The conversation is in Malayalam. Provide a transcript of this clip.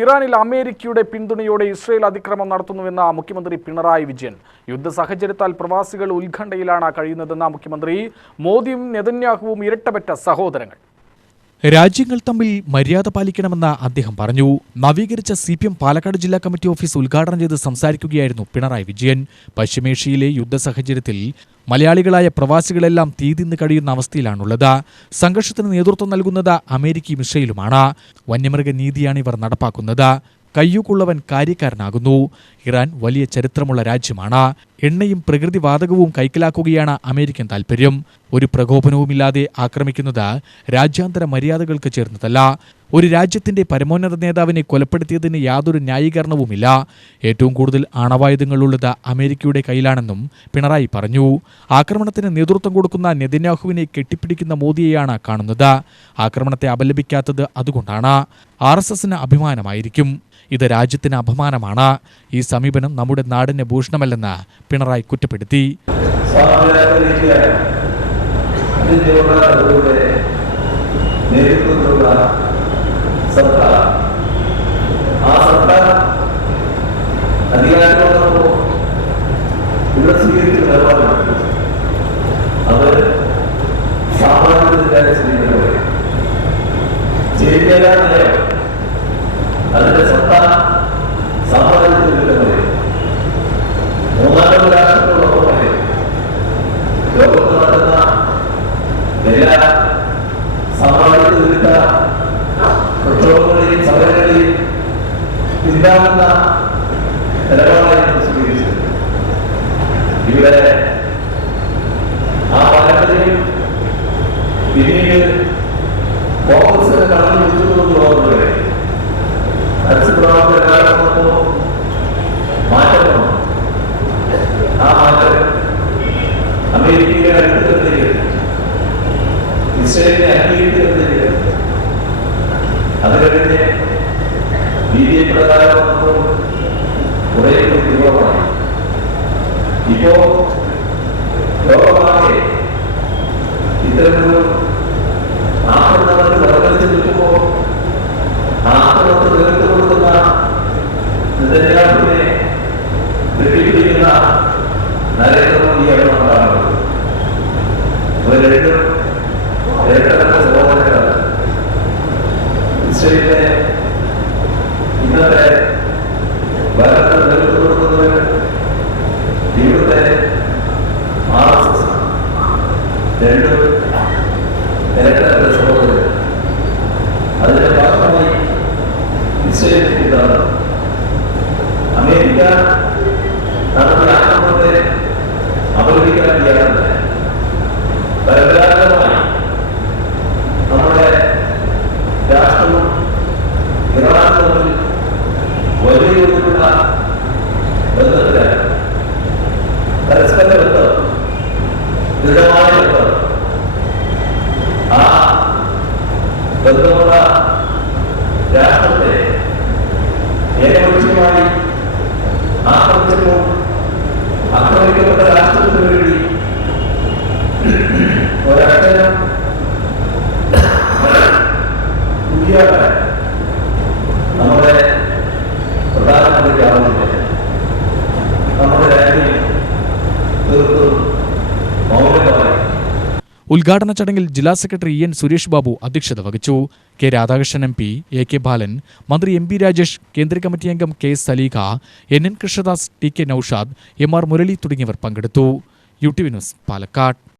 ഇറാനിൽ അമേരിക്കയുടെ പിന്തുണയോടെ ഇസ്രയേൽ അതിക്രമം നടത്തുന്നുവെന്ന മുഖ്യമന്ത്രി പിണറായി വിജയൻ. യുദ്ധ സാഹചര്യത്താൽ പ്രവാസികൾ ഉത്കണ്ഠയിലാണ് കഴിയുന്നതെന്ന മുഖ്യമന്ത്രി. മോദിയും നെതന്യാഹുവും ഇരട്ടപ്പറ്റ സഹോദരങ്ങൾ. രാജ്യങ്ങൾ തമ്മിൽ മര്യാദ പാലിക്കണമെന്ന് അദ്ദേഹം പറഞ്ഞു. നവീകരിച്ച CPM പാലക്കാട് ജില്ലാ കമ്മിറ്റി ഓഫീസ് ഉദ്ഘാടനം ചെയ്ത് സംസാരിക്കുകയായിരുന്നു പിണറായി വിജയൻ. പശ്ചിമേഷ്യയിലെ യുദ്ധ സാഹചര്യത്തിൽ മലയാളികളായ പ്രവാസികളെല്ലാം തീതിന്ന് കഴിയുന്ന അവസ്ഥയിലാണുള്ളത്. സംഘർഷത്തിന് നേതൃത്വം നൽകുന്നത് അമേരിക്കയും ഇസ്രയേലുമാണ്. വന്യമൃഗനീതിയാണ് ഇവർ നടപ്പാക്കുന്നത്. കയ്യൂക്കുള്ളവൻ കാര്യക്കാരനാകുന്നു. ഇറാൻ വലിയ ചരിത്രമുള്ള രാജ്യമാണ്. എണ്ണയും പ്രകൃതിവാതകവും കൈക്കലാക്കുകയാണ് അമേരിക്കൻ താൽപര്യം. ഒരു പ്രകോപനവുമില്ലാതെ ആക്രമിക്കുന്നത് രാജ്യാന്തര മര്യാദകൾക്ക് ചേർന്നതല്ല. ഒരു രാജ്യത്തിന്റെ പരമോന്നത നേതാവിനെ കൊലപ്പെടുത്തിയതിന് യാതൊരു ന്യായീകരണവുമില്ല. ഏറ്റവും കൂടുതൽ ആണവായുധങ്ങളുള്ളത് അമേരിക്കയുടെ കയ്യിലാണെന്നും പിണറായി പറഞ്ഞു. ആക്രമണത്തിന് നേതൃത്വം കൊടുക്കുന്ന നെതന്യാഹുവിനെ കെട്ടിപ്പിടിക്കുന്ന മോദിയെയാണ് കാണുന്നത്. ആക്രമണത്തെ അപലപിക്കാത്തത് അതുകൊണ്ടാണ്. RSSന് അഭിമാനമായിരിക്കും. ഇത് രാജ്യത്തിന് അപമാനമാണ്. ഈ സമീപനം നമ്മുടെ നാടിന് ഭൂഷണമല്ലെന്ന് പിണറായി കുറ്റപ്പെടുത്തി. അതിന്റെ സത്ത സാമ്രാജ്യത്തിൽ മൂന്നാം രാഷ്ട്രങ്ങളോടൊപ്പം ലോകത്ത് നടക്കുന്ന എല്ലാ സാമ്രാജ്യത്തിൽ വിരുദ്ധ പ്രക്ഷോഭങ്ങളെയും സമരങ്ങളെയും പിന്താങ്ങുന്ന നിലപാടായിരുന്നു സ്വീകരിച്ചത്. ഇവിടെ ആ പാരമ്പര്യം പിന്നീട് കോൺഗ്രസിനെ കടന്നു പിടിച്ചുകൊണ്ടുപോകുന്നവരെ മാറ്റം. ആ മാറ്റം അമേരിക്കയെ അടുത്തതിലേക്ക് ഇസ്രയേലിനെ അംഗീകരിക്കുന്നതിലേക്ക് അത് കഴിഞ്ഞ് BJP പ്രകാരം കുറെ തീവ്രമാണ്. ഇപ്പോ ലോകമാകെ ഇത്തരമൊരു ആക്രമണത്തിൽ വർദ്ധിച്ചു നിൽക്കുമ്പോൾ ആക്രമണത്തിൽ നേതൃത്വം കൊടുക്കുന്ന നെതന്യാഹുവിനെ വെട്ടിപ്പിടിക്കുന്ന നരേന്ദ്രമോദിയാണ് കാണുന്നത്. ഇവർ രണ്ടും ഇരട്ടപ്പറ്റ സഹോദരങ്ങളാണ്. ഇസ്രയേലിനെ ഇന്നത്തെ ഭരണത്തിന് നേതൃത്വം കൊടുക്കുന്നത് ഇവിടുത്തെ RSS രണ്ടും ഇരട്ടപ്പറ്റ സഹോദരങ്ങൾ. അതിന്റെ ഭാഗമായി ഇസ്രയേലിലാണ് അമേരിക്ക നടത്തിയ ആക്രമണത്തെ അപലപിക്കാൻ തയ്യാറുണ്ട്. പരമ്പരാഗതമായി നമ്മുടെ രാഷ്ട്രവും ഇറാനും തമ്മിൽ വലിയ തോതിലുള്ള ബന്ധത്തിലാണ്. പരസ്പര ബന്ധം, ദൃഢമായ ബന്ധം. ആ ബന്ധമുള്ള രാഷ്ട്രത്തെ ഏകപക്ഷീയമായി ആക്രമിച്ചപ്പോൾ ആക്രമിക്കപ്പെട്ട രാഷ്ട്രത്തിന് വേണ്ടി ഒരക്ഷരം കുടിയാക്കാൻ നമ്മുടെ പ്രധാനമന്ത്രിക്ക് ആവശ്യമില്ല. നമ്മുടെ രാജ്യം തീർത്തും മൗനമായി. ഉദ്ഘാടന ചടങ്ങിൽ ജില്ലാ സെക്രട്ടറി EN സുരേഷ് ബാബു അധ്യക്ഷത വഹിച്ചു. K രാധാകൃഷ്ണൻ MP, AK ബാലൻ, മന്ത്രി MP രാജേഷ്, കേന്ദ്ര കമ്മിറ്റി അംഗം KS Saleekha, NN Krishnadas, TK Naushad, MR Murali തുടങ്ങിയവർ പങ്കെടുത്തു. UTV news, Palakkad.